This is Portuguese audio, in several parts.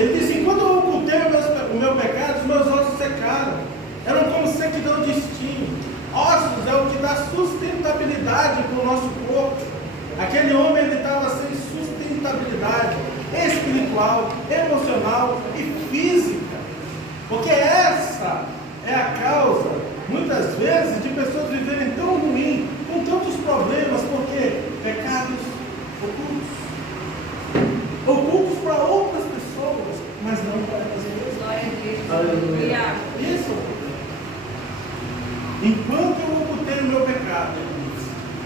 Ele disse: enquanto eu ocultei o meu pecado, os meus ossos secaram. Eram como sequidão de estio. Ossos é o que dá sustentabilidade para o nosso corpo. Aquele homem estava sem sustentabilidade espiritual, emocional e física. Porque essa é a causa, muitas vezes, de pessoas viverem tão ruim, com tantos problemas, porque pecados ocultos. Ocultos para outras pessoas, mas não para elas mesmas. Glória a Deus. Isso. Enquanto eu ocultei o meu pecado,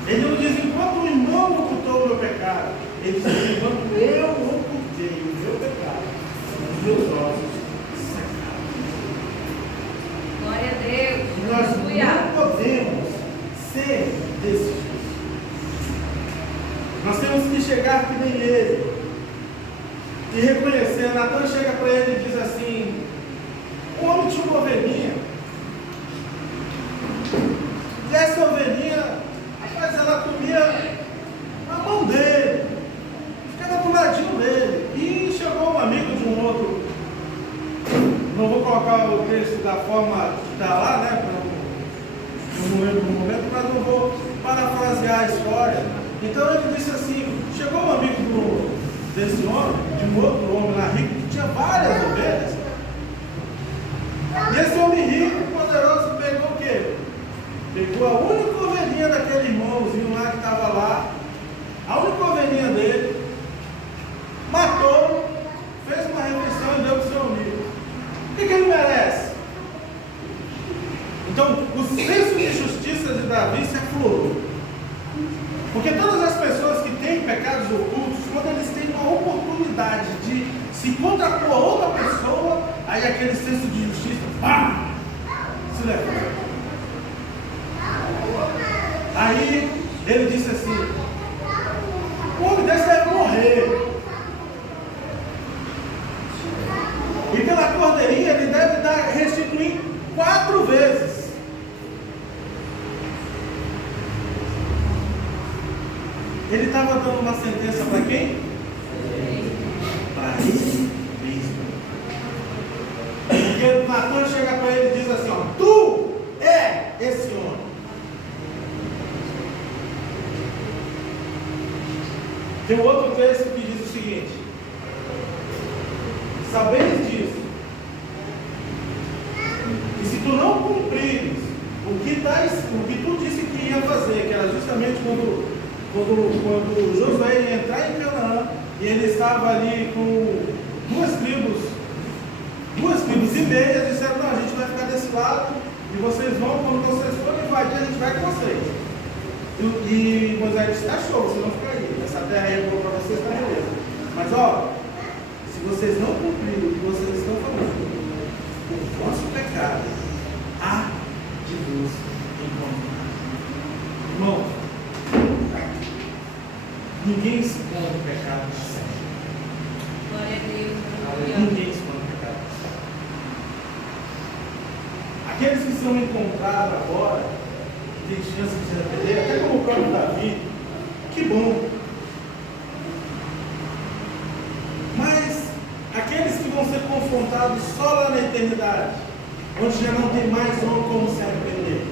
ele não diz enquanto o irmão ocultou o meu pecado. Ele diz enquanto eu ocultei o meu pecado, os meus ossos secaram. Glória a Deus. Nós não podemos ser desse tipo. Nós temos que chegar que nem ele e reconhecer. Natan chega para ele e diz assim: o homem tinha uma ovelhinha. E essa ovelhinha, rapaz, ela comia na mão dele, ficava do ladinho dele. E chegou um amigo de um outro, não vou colocar o texto da forma que está lá, né? Não lembro no momento, mas não vou parafrasear a história. Então ele disse assim: chegou um amigo desse homem, de um outro homem lá rico, que tinha várias ovelhas. E esse homem rico, poderoso, pegou o quê? Pegou a única ovelhinha daquele irmãozinho lá que estava lá, a única ovelhinha dele, matou, fez uma refeição e deu para o seu amigo. O que ele merece? Então, o senso de justiça de Davi se aflorou. Porque todas as pessoas que têm pecados ocultos, quando eles têm uma oportunidade de se contrapor a outra pessoa, aí aquele senso de justiça, pá, se levanta. Aí ele disse assim: o homem desse deve morrer. E pela cordeirinha ele deve restituir 4 vezes. Ele estava dando uma sentença para quem? Para ele mesmo. Porque Natan chega para ele e diz assim: ó, tu é esse homem. Tem um outro texto que diz o seguinte: sabeis disso, que se tu não cumprires o que tu disse que ia fazer, que era justamente quando Josué ia entrar em Canaã, e ele estava ali com duas tribos e meia, disseram: não, a gente vai ficar desse lado, e vocês vão, quando vocês forem invadir, a gente vai com vocês. E Moisés disse: tá show, vocês vão ficar aí, essa terra aí é boa para vocês, tá beleza. Mas ó, se vocês não cumprirem o que vocês estão falando, o vosso pecado há de vos encontrar. Irmão, ninguém se põe no pecado na série. Glória a Deus. Ninguém se põe no pecado na série. Aqueles que são encontrados agora, que têm chance de se arrepender, até como o próprio Davi, que bom. Mas aqueles que vão ser confrontados só lá na eternidade, onde já não tem mais como se arrepender,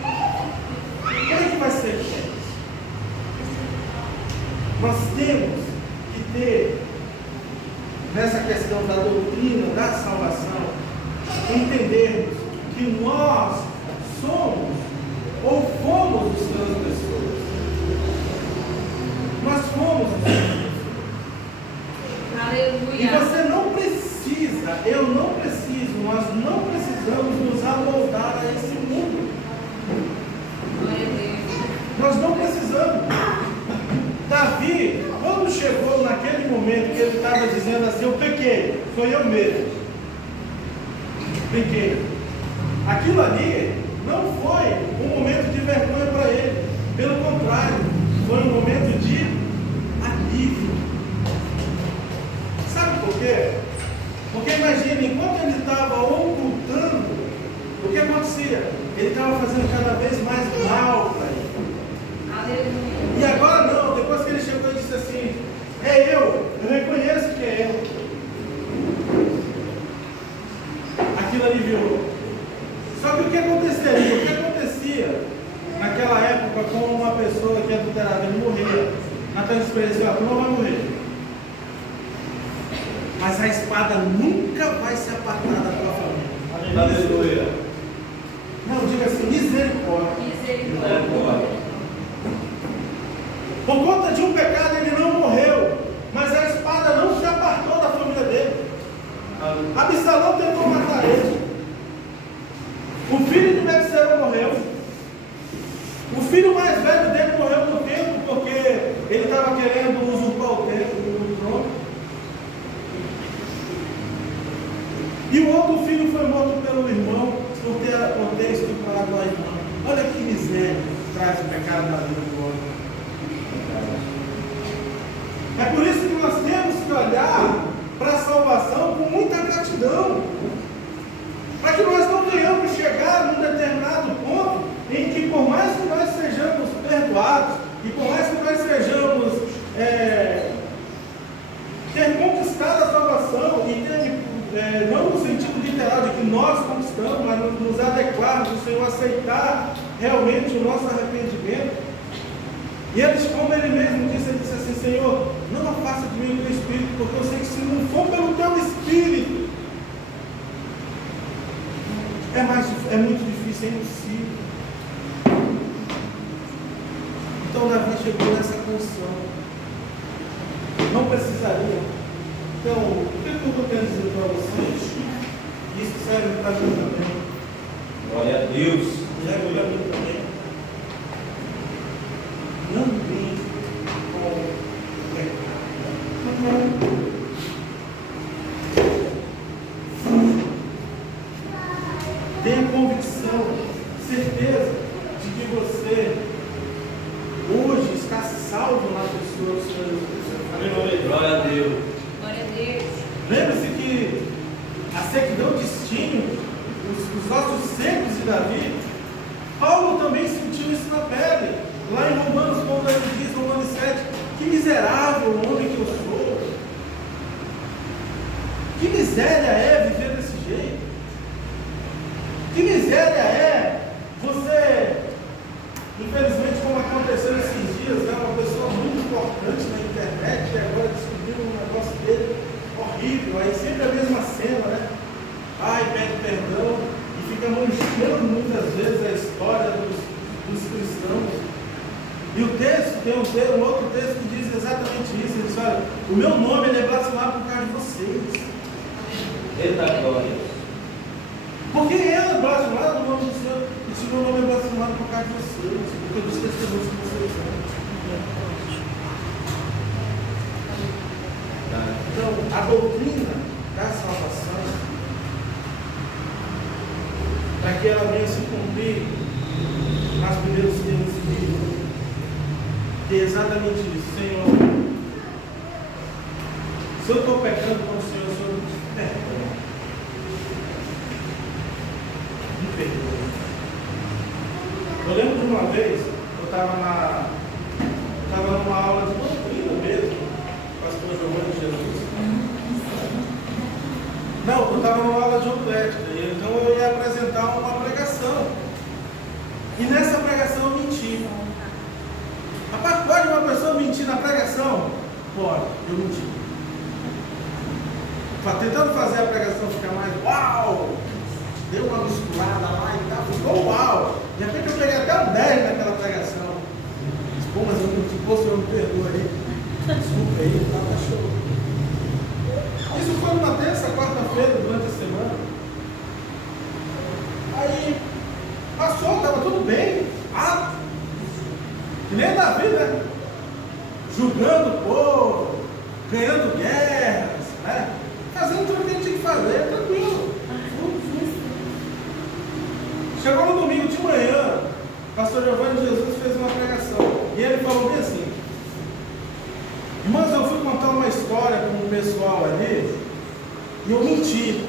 como é que vai ser com eles? Nós temos que ter, nessa questão da doutrina, da salvação, entendermos que nós somos ou fomos os transgressores. Nós fomos os transgressores. Aleluia. E você não precisa, eu não preciso, nós não precisamos nos amoldar a esse mundo. Glória a Deus. Nós não precisamos. Davi, quando chegou naquele momento que ele estava dizendo assim: eu pequei, foi eu mesmo. Pequei. Aquilo ali não foi um momento de vergonha para ele. Pelo contrário, foi um momento de alívio. Sabe por quê? Porque imagina, enquanto ele estava ocultando, o que acontecia? Ele estava fazendo cada vez mais mal para ele. Aleluia. E agora não, depois que ele chegou e disse assim: é eu reconheço que é eu. aliviou. Só que o que aconteceria? O que acontecia naquela época com uma pessoa que adulterava, ele morria. Natan disse: tu não vai morrer. Mas a espada nunca vai se apartar da tua família. Aleluia. Não, diga assim: misericórdia. Misericórdia. Por conta de um pecado ele não morreu, mas a espada não se apartou da família dele. Absalão tentou matar ele. O filho de Betseba morreu. O filho mais velho dele morreu no templo porque ele estava querendo usurpar o templo, o trono. E o outro filho foi morto pelo irmão por ter estuprado a irmã. Olha que miséria traz o pecado na vida do homem. É por isso que nós temos que olhar para a salvação com muita gratidão. Para que nós não venhamos chegar num determinado ponto em que, por mais que nós sejamos perdoados, e por mais que nós sejamos ter conquistado a salvação, e ter, não no sentido literal de que nós conquistamos, mas nos adequarmos ao Senhor, aceitar realmente o nosso arrependimento. E eles, como ele mesmo disse, ele disse assim: Senhor, não afasta de mim o teu Espírito, porque eu sei que se não for pelo teu Espírito, é muito difícil, é impossível. Então Davi chegou nessa condição. Não precisaria. Então, o que eu estou querendo dizer para vocês? Isso serve para mim também. Glória a Deus. Serve para mim também. Não vem com o pecado. Tenha convicção, certeza de que você hoje está salvo na pessoa do Senhor Jesus. Glória a Deus. Glória a Deus. Lembre-se que a sequidão distingue os ossos secos de Davi. Paulo também sentiu isso na pele. Lá em Romanos, quando ele diz, Romanos 7, que miserável homem que eu sou. Que miséria é viver desse jeito. Que miséria é você, infelizmente, como aconteceu esses dias, né, uma pessoa muito importante na internet e agora descobriram um negócio dele horrível, aí sempre a mesma cena, né? Ai, pede perdão, e fica manchando muitas vezes a história dos cristãos. E o texto, tem um outro texto que diz exatamente isso. Ele diz: olha, o meu nome ele é blasfemado por causa de vocês. Eita glória. Porque é blasfemado o nome do Senhor, e se o meu nome é blasfemado por causa de vocês, porque dos testemunhos que vocês são. Então, a doutrina da salvação, para que ela venha se cumprir nas primeiros tempos de vida, que é exatamente isso: Senhor, se eu estou pecando com o Senhor me perdoa. Me perdoa. Eu lembro de uma vez, eu estava numa aula de doutrina mesmo, pastor Giovanni Jesus. Não, eu estava numa aula de atlética, então eu ia apresentar uma pregação. E nessa pregação eu menti. Rapaz, pode uma pessoa mentir na pregação? Pode, eu menti. Tentando fazer a pregação ficar mais uau! Deu uma misturada lá e tal, ficou uau! De repente eu peguei até um 10 naquela pregação. Pô, mas eu menti, pô, o senhor me perdoa aí. Desculpa aí, estava show. Isso foi numa terça, quarta-feira, durante a semana. Aí, passou, estava tudo bem. Que nem Davi, né? Julgando o povo, ganhando guerras, né? Fazendo tudo o que a gente tinha que fazer, tranquilo. Chegou no domingo de manhã, o pastor Giovanni Jesus fez uma pregação. E ele falou bem assim: irmãos, eu fui contar uma história com o pessoal ali e eu menti.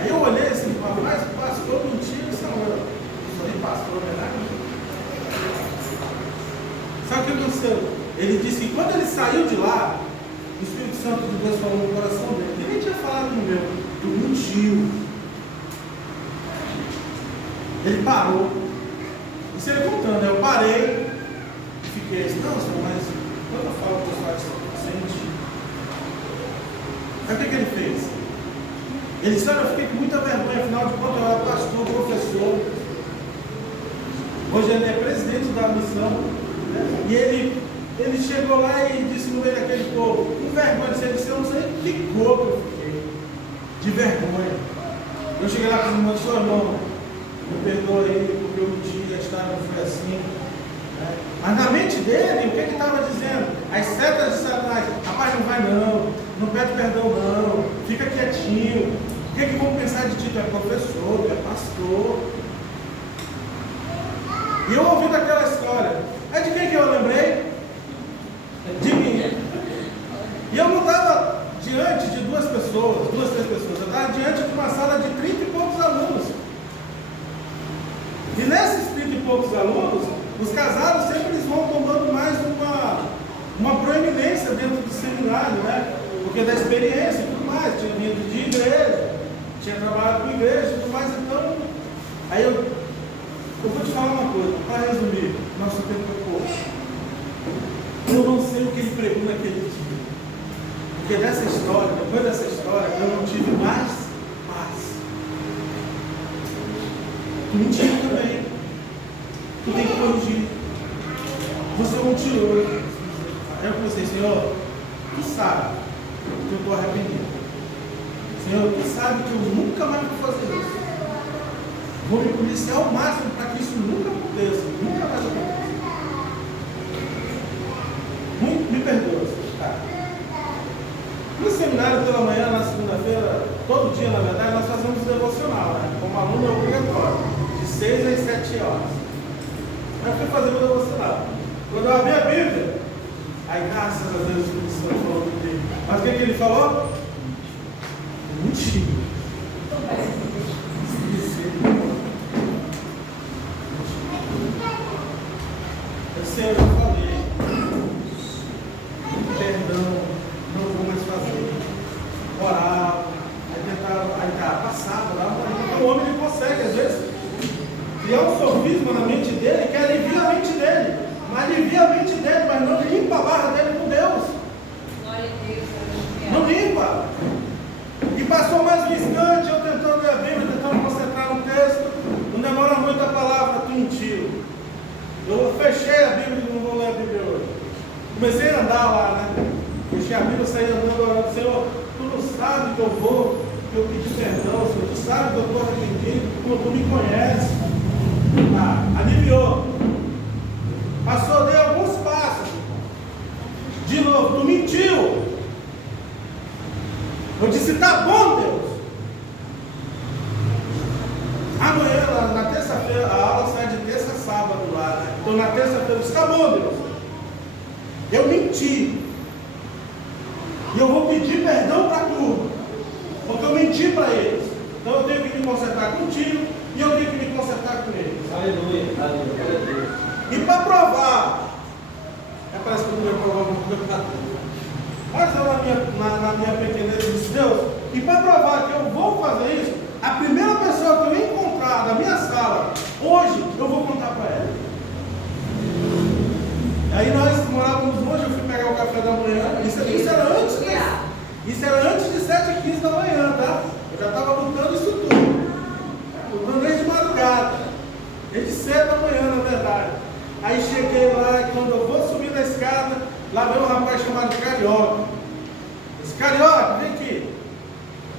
Aí eu olhei assim, mas o pastor mentiu, isso não, eu falei: pastor, verdade? Sabe o que aconteceu? Ele disse que quando ele saiu de lá, o Espírito Santo de Deus falou no coração dele, que nem tinha falado no meu. mentiu. Ele parou. Isso ele contando, eu parei e fiquei assim, não, senhor, mas quando eu falo que eu faço sem mentir. Aí o que ele fez? Ele disse, olha, eu fiquei com muita vergonha, afinal de contas eu era pastor, professor. Hoje ele é presidente da missão, né? E ele chegou lá e disse no meio daquele povo, com vergonha, ele disse, eu não sei que cor que eu fiquei, de vergonha. Eu cheguei lá com os irmãos, seu irmão, me perdoa aí, porque eu menti, a história não foi assim. Né? Mas na mente dele, o que ele estava dizendo? As setas de Satanás, rapaz, não vai não pede perdão não, fica quietinho. O que vão pensar de ti? Tu é professor, tu é pastor. E eu ouvindo aquela história, é de quem que eu lembrei? De mim. E eu não estava diante de duas, três pessoas, eu estava diante de uma sala de 30 e poucos alunos. E nesses 30 e poucos alunos, os casados sempre eles vão tomando mais uma proeminência dentro do seminário, né? Porque da experiência e tudo mais, tinha vindo de igreja, tinha trabalhado com igreja e tudo mais, então, aí eu vou te falar uma coisa, para resumir, nosso tempo é pouco. Eu não sei o que ele pregou naquele dia, porque dessa história, depois dessa história, eu não tive mais paz. Tu mentiu também, tu tem que corrigir, você é um mentiroso. Aí eu comecei, Senhor, tu sabe que eu estou arrependido. Senhor, tu sabe que eu nunca mais vou fazer isso. Vou me policiar ao máximo para que isso nunca aconteça. Nunca mais aconteça. Me perdoa, cara. No seminário pela manhã, na segunda-feira, todo dia, na verdade, nós fazemos devocional, né? Como aluno é obrigatório, de 6 às 7 horas. Eu fui fazer o devocional. Quando eu abri a Bíblia, aí graças a Deus o Espírito Santo falou comigo. Mas o que ele falou? Mentira. Eu falei, perdão, não vou mais fazer. Orar, aí passava lá, porque o homem ele consegue, às vezes, criar um sofisma na mente dele, que alivia a mente dele, mas não limpa a barra dele com Deus. Não limpa. E passou mais um instante, eu tentando ler a Bíblia, tentando concentrar no texto, não demora muito a palavra, tu mentiu. Eu fechei a Bíblia e não vou ler a Bíblia hoje. Comecei a andar lá, né? Fechei a Bíblia, saí andando, orando, Senhor, tu não sabe que eu vou, que eu pedi perdão, Senhor, tu sabe que eu estou arrependido, como tu me conhece. Aliviou. Passou, dei alguns passos. De novo, tu mentiu. Eu disse, tá bom, Deus. Amanhã, na terça-feira, a aula sai de terça a sábado lá, né? Então na terça-feira eu disse, tá bom, Deus. Eu menti. E eu vou pedir perdão para tu. Porque eu menti para eles. Então eu tenho que me consertar contigo e eu tenho que me consertar com eles. Aleluia, aleluia. E para provar, parece que eu não ia provar alguma coisa. Mas eu na minha pequenez disse, Deus, e para provar que eu vou fazer isso, a primeira pessoa que eu encontrar na minha sala, hoje, eu vou contar para ela. Aí nós morávamos longe, eu fui pegar o café da manhã, isso era antes de 7h15 da manhã, tá? Eu já estava lutando isso tudo. Lutando desde madrugada, desde 7 da manhã, na verdade. Aí cheguei lá e quando eu vou subir na escada, lá veio um rapaz chamado Carioca. Esse Carioca, vem aqui.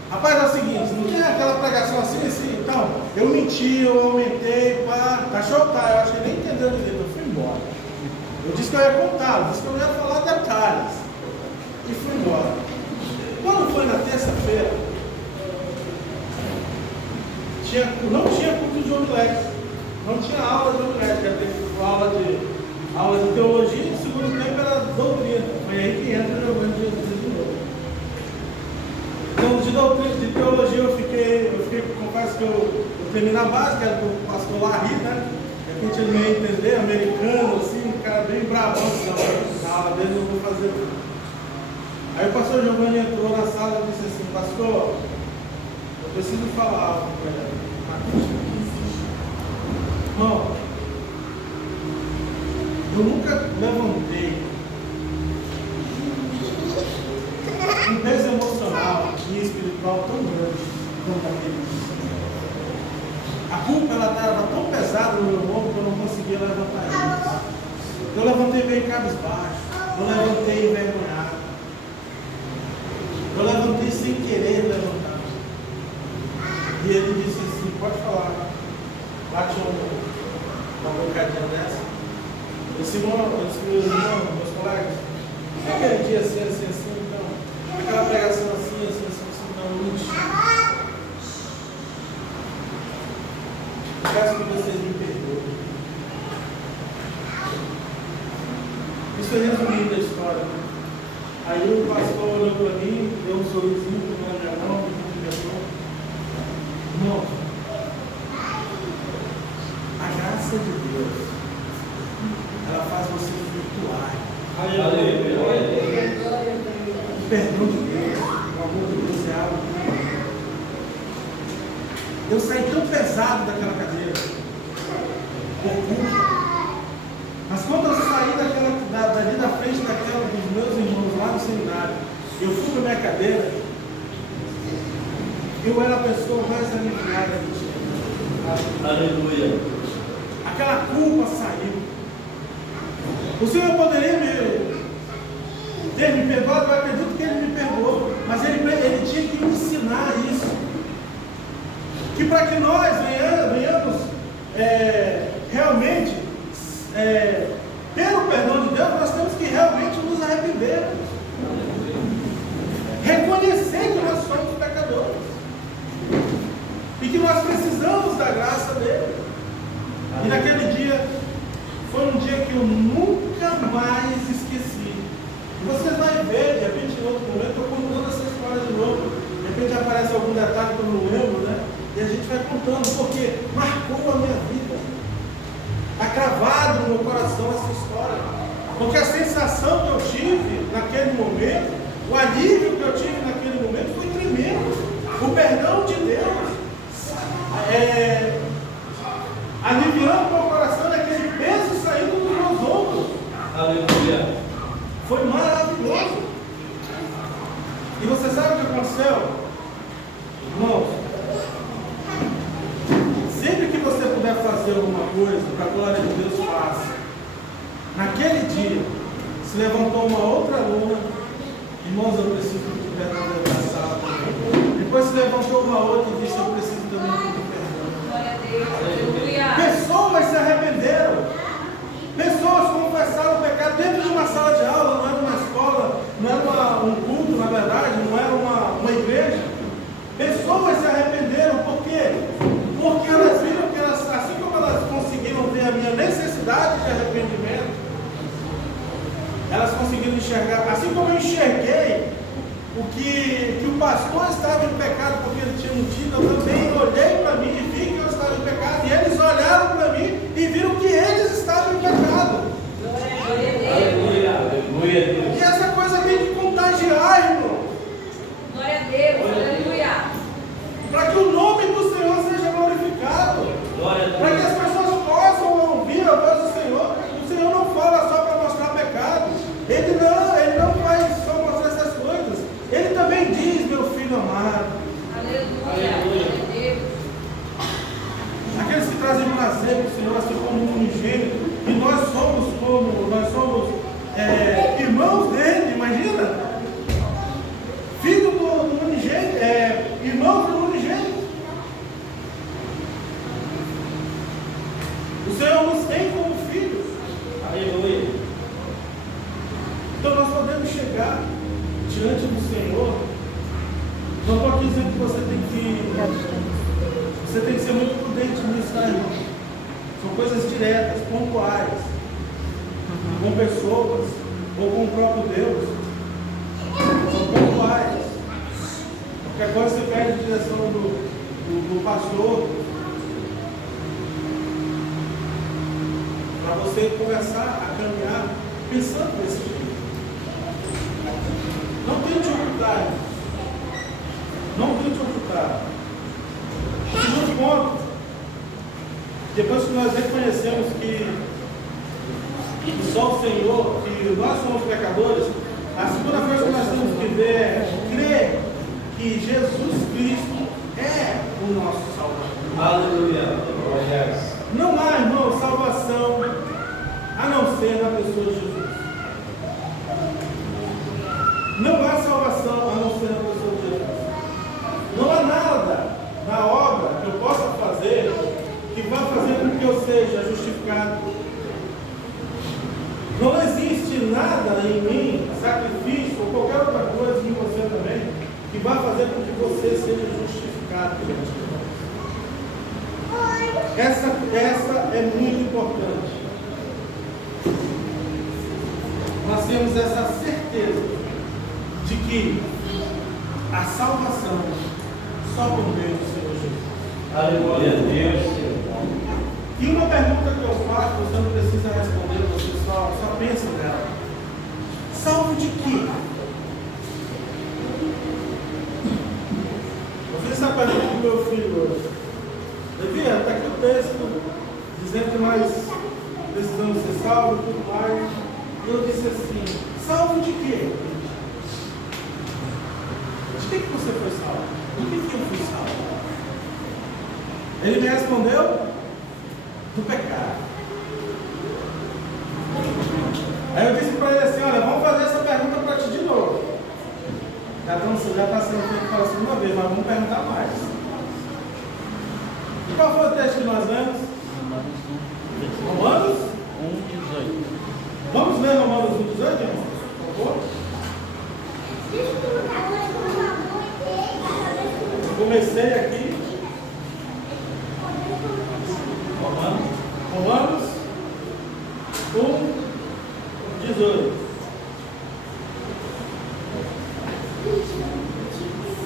Rapaz, é o seguinte, não tinha aquela pregação assim, então, eu menti, eu aumentei, pá, tá show, tá, eu acho que ele nem entendeu direito, eu fui embora. Eu disse que eu ia contar, eu disse que eu não ia falar detalhes. E fui embora. Quando foi na terça-feira, não tinha culto de homilética, não tinha aula de homilética, ia ter aula de teologia e no segundo tempo era doutrina. Foi aí que entra o Evangelho de Jesus de novo. Então, de doutrina, de teologia, eu fiquei, confesso que eu terminei na base, que era do pastor Larry, né? De repente ele ia entender, americano, assim, um cara bem bravão, assim, na aula dele, não vou fazer tudo. Aí o pastor Giovanni entrou na sala e disse assim, pastor, eu preciso falar algo para ela. Irmão, eu nunca levantei um peso emocional e espiritual tão grande quanto aquele dia. A culpa ela estava tão pesada no meu ombro que eu não conseguia levantar isso. Eu levantei meio cabisbaixo, eu levantei envergonhado, eu levantei sem querer levantar. E ele disse assim, pode falar, bate uma bocadinha dessa. Eu disse, meus irmãos, meus colegas, aquele dia assim, então, aquela pregação assim, não, mentira. Peço que vocês me perdoem. Isso é resumindo a história. Aí o pastor olhou para mim, deu um sorrisinho na minha mão, me cumprimentou. Irmão, a graça de Deus, ela faz você flutuar. O perdão de Deus, o amor de Deus é algo. Eu saí tão pesado daquela cadeira, por culpa. Mas quando eu saí dali da frente dos meus irmãos lá no seminário, eu fui para minha cadeira, eu era a pessoa mais aliviada que tinha. Aleluia. Aquela culpa saiu. O Senhor poderia ter me perdoado, eu acredito que Ele me perdoou, mas Ele tinha que me ensinar isso. Que para que nós venhamos realmente, pelo perdão de Deus, nós temos que realmente nos arrepender. Reconhecer que nós somos pecadores. E que nós precisamos da graça dele. E naquele dia, foi um dia que eu nunca mais esqueci. E vocês vão ver, de repente, em outro momento, eu contando essa história de novo. De repente aparece algum detalhe que eu não lembro, né? E a gente vai contando, porque marcou a minha vida. Está cravado no meu coração essa história. Porque a sensação que eu tive naquele momento, o alívio que eu tive naquele momento foi tremendo. O perdão de Deus aliviando o meu coração daquele peso saindo dos meus ombros. Aleluia. Foi maravilhoso. E você sabe o que aconteceu? Irmãos, sempre que você puder fazer alguma coisa para a glória de Deus, faça. Naquele dia, se levantou uma outra aluna. Irmãos, eu preciso de perdão da sala também. Depois se levantou uma outra e disse, eu preciso também de perdão. Glória a Deus. Aleluia. Pessoas se arrependeram. Pessoas confessaram o pecado dentro de uma sala de aula, não era uma escola, não era um culto, na verdade, não era uma igreja. Pessoas se arrependeram, por quê? Porque elas viram que assim como elas conseguiram ver a minha necessidade de arrependimento, elas conseguiram enxergar, assim como eu enxerguei que o pastor estava em pecado porque ele tinha mentido, eu também olhei para mim e vi que eu estava em pecado, e eles olharam para mim e viram que eles estavam em pecado. Glória a Deus. E essa coisa vem de contagiar, irmão. Glória a Deus. Aleluia. Para que o nome do Senhor seja glorificado. Para que as pessoas possam ouvir a voz do Senhor. O Senhor não fala só para mostrar pecado. Ele não vai só mostrar essas coisas. Ele também diz, meu filho amado. Aleluia. Glória a Deus. Aqueles que trazem prazer para o Senhor, assim como um unigênito. E nós somos irmãos dele, imagina? Filho do unigênito, irmão do unigênito. O Senhor nos tem como filhos. Aleluia. Então nós podemos chegar diante do Senhor. Não estou aqui dizendo que você tem que ser muito prudente nisso, tá, irmão? São coisas diretas, pontuais, com pessoas ou com o próprio Deus. São pontuais. Qualquer coisa você pede a direção do pastor para você começar a caminhar pensando desse jeito. Não tente ocultar. Não tente ocultar. ponto, depois que nós reconhecemos que só o Senhor, que nós somos pecadores, a segunda coisa que nós temos que ver é crer que Jesus Cristo é o nosso Salvador. Aleluia. Não há, irmão, salvação a não ser na pessoa de Jesus. Não há salvação a não ser na pessoa de Jesus. Não há nada na obra que eu possa fazer que vá fazer com que eu seja justificado. Não existe nada em mim, sacrifício ou qualquer outra coisa em você também, que vá fazer com que você seja justificado. Essa é muito importante. Nós temos essa certeza de que a salvação só por meio do Senhor Jesus. Aleluia, Deus. E uma pergunta que eu faço, você não precisa responder, você só pensa nela. Salvo de quê? Eu fiz essa pergunta para o meu filho hoje. Devia, está aqui o texto dizendo que nós precisamos ser salvos e tudo mais. E eu disse assim, salvo de quê? De que você foi salvo? Do que eu fui salvo? Ele me respondeu, do pecado. Aí eu disse para ele assim, olha, vamos fazer essa pergunta para ti de novo. Já está sendo feito pela segunda vez, mas vamos perguntar mais. E qual foi o texto que nós lemos? Romanos 1:18. Vamos ler Romanos 1:18, irmãos? Por favor. Comecei aqui. Romanos 1:18.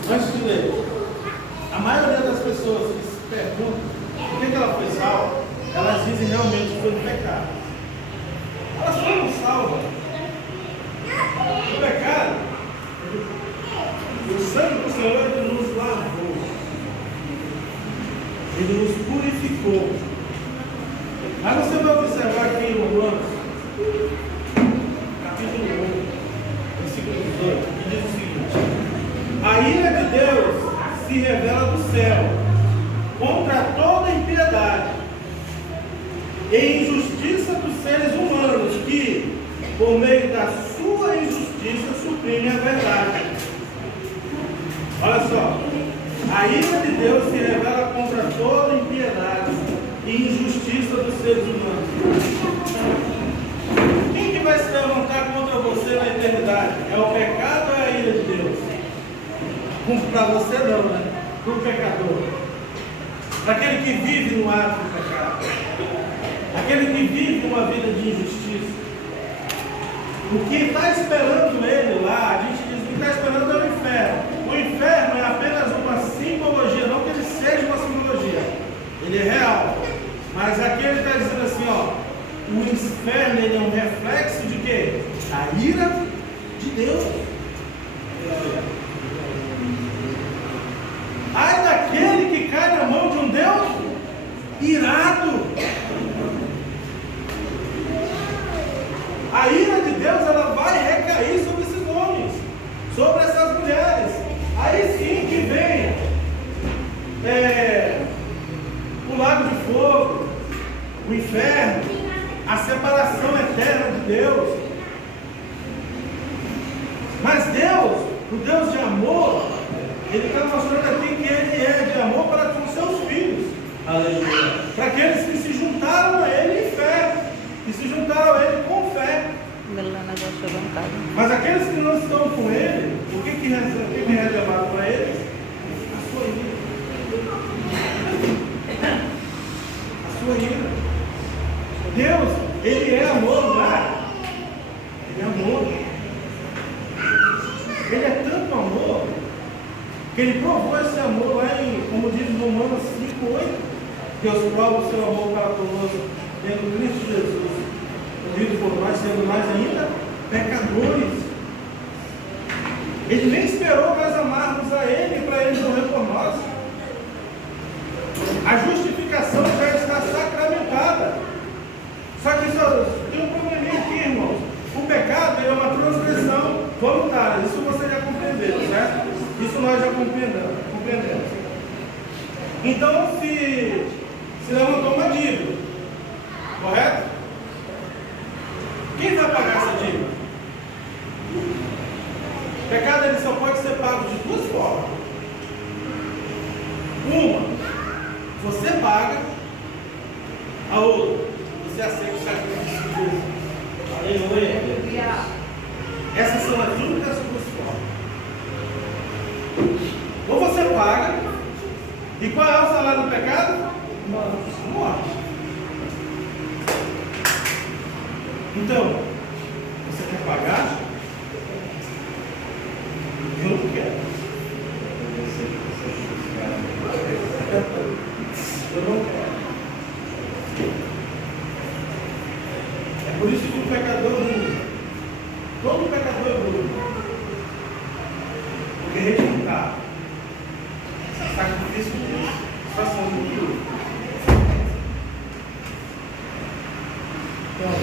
Antes de ler, a maioria das pessoas que se perguntam por que ela foi salva, elas dizem realmente que foi do pecado. Elas foram salvas do pecado. O sangue do Senhor, ele nos lavou, ele nos purificou. Mas você vai observar aqui em Romanos, capítulo 1, versículo 18, que diz o seguinte: a ira de Deus se revela do céu contra toda impiedade e injustiça dos seres humanos que, por meio da sua injustiça, suprimem a verdade. Olha só, a ira de Deus se revela contra toda impiedade e injustiça dos seres humanos. Quem que vai se levantar contra você na eternidade? É o pecado ou é a ira de Deus? Para você não, né? Para o pecador. Para aquele que vive no ato do pecado. Aquele que vive uma vida de injustiça. O que está esperando ele lá, a gente diz que está esperando é o inferno. O inferno é apenas uma simbologia, não que ele seja uma simbologia. Ele é real. Mas aqui ele está dizendo assim, ó, o inferno ele é um reflexo de quê? A ira de Deus. Ai daquele que cai na mão de um Deus irado. A ira de Deus ela vai recair sobre esses homens, sobre essas mulheres. Aí sim que vem o lago de fogo, o inferno, a separação eterna de Deus. Mas Deus, o Deus de amor, Ele está mostrando aqui que Ele é de amor para com seus filhos. Aleluia. Para aqueles que se juntaram a Ele em fé, que se juntaram a Ele com fé. Mas aqueles que não estão com Ele, o que é reservado para eles? A sua ira. A sua ira. Deus, Ele é amor, né? Ele é amor. Ele é tanto amor que Ele provou esse amor lá em, como diz Romanos 5:8, Deus prova o seu amor para conosco dentro de Cristo Jesus, unido por nós, sendo mais ainda pecadores. Ele nem esperou nós amarmos a Ele para Ele morrer por nós. A justificação já está sacramentada. Só que só tem um probleminha aqui, irmãos. O pecado é uma transgressão voluntária. Isso você já compreendeu, certo? Isso nós já compreendemos. Então, se levantou uma dívida, correto? Quem vai pagar essa dívida? O pecado ele só pode ser pago de duas formas. Uma, você paga. A outra, você aceita o sacrifício de Deus. Aleluia. Essas são as únicas duas formas. Ou você paga. E qual é o salário do pecado? Morte. Então, você quer pagar? Eu não quero. Eu não quero. É por isso que o pecador muda. Todo pecador muda. Porque rejeitar sacrifício de Deus, situação de Deus. Então,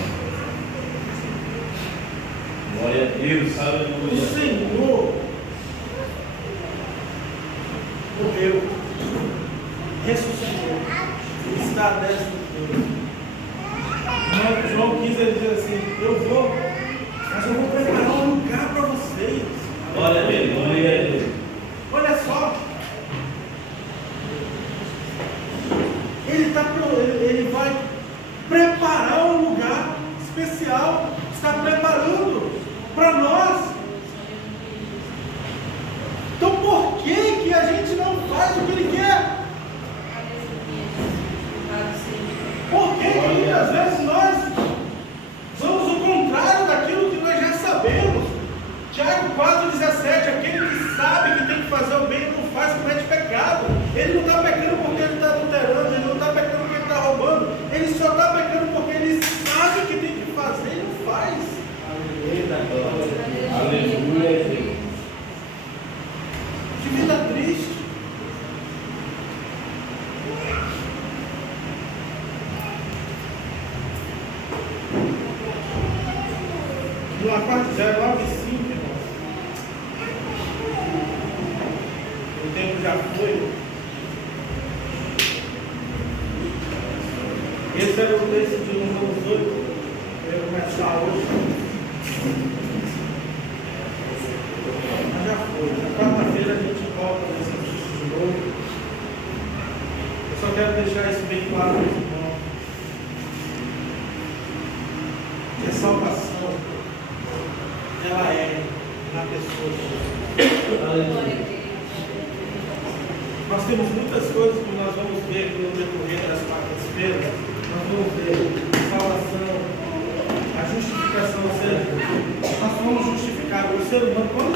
Glória a Deus, o aleluia. Senhor morreu, ressuscitou, está à destra de Deus. João 15 ele diz assim: eu vou, mas eu vou preparar um lugar para vocês. Glória a Deus, glória a Deus. Olha só, ele vai preparar um lugar especial, está preparando para nós. Então por que a gente não faz o que ele quer? Por que muitas vezes nós vamos ao contrário daquilo que nós já sabemos? Tiago 4,17, aquele que sabe que tem que fazer o bem e não faz, comete pecado. Ele não está pecando porque ele está adulterando, ele não está pecando porque ele está roubando, ele só está pecando porque ele sabe que tem que fazer e não faz. Aleluia. Que vida triste. Numa parte 095, irmão. O tempo já foi. Esse era o texto de Números 8. Eu vou começar hoje. Mas já foi. Na quarta-feira a gente volta nesse texto de novo. Eu só quero deixar isso bem claro para os irmãos. Que a salvação, ela é na pessoa de Jesus. Nós temos muitas coisas que nós vamos ver aqui no decorrer das quartas-feiras. Nós vamos ver salvação, a justificação, ou seja, nós fomos justificados. O ser humano, quando